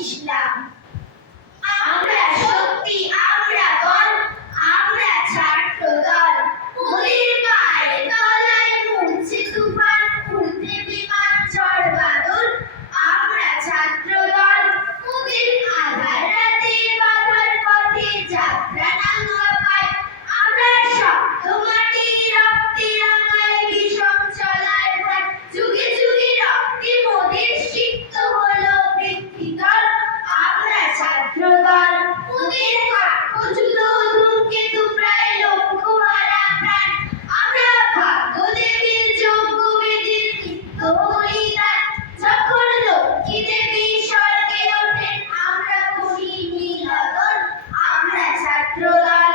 ইসলাম। আমরা শক্তি, আমরা বল, আমরা ছাত্র দল। মোদির পায়ের তলায় মরছে তুফান, উড়ছে বিমান, ঝড় বাদল। আমরা ছাত্র দল। মোদির আধার রাতে বাধার পথে যাত্রা নাঙ্গা পায়। আমরা শক্ত মাটি, রক্তে রাঙায় বিষম চলার ভার। যুগে যুগে রক্তে মোদের সিক্ত হলো বৃত্তিদল। আমরা ছাত্র দল। মোদের কাঠখোঁজুত ধূমকেতু প্রায় লক্ষ্য হারা প্রাণ। আমরা ভাগ্যদেবীর যজ্ঞ বেদির নিত্য বলিদান। যখন লক্ষ্মী দেবী স্বর্গে ওঠেন আমরা করি নীলাদল। আমরা ছাত্র দল।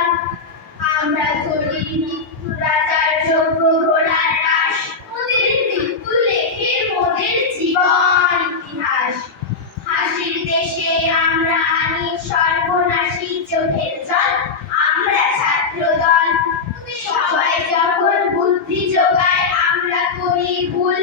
আমরা করি মৃত্যু রাজার যজ্ঞ ঘোড়ার রাস। মোদের মৃত্যু লেখে মোদের জীবন ইতিহাস। হাসির দেশে আমরা আনি সর্বনাশী চোখের জল। আমরা ছাত্র দল। সবাই যখন বুদ্ধি জোগায় আমরা করি ভুল।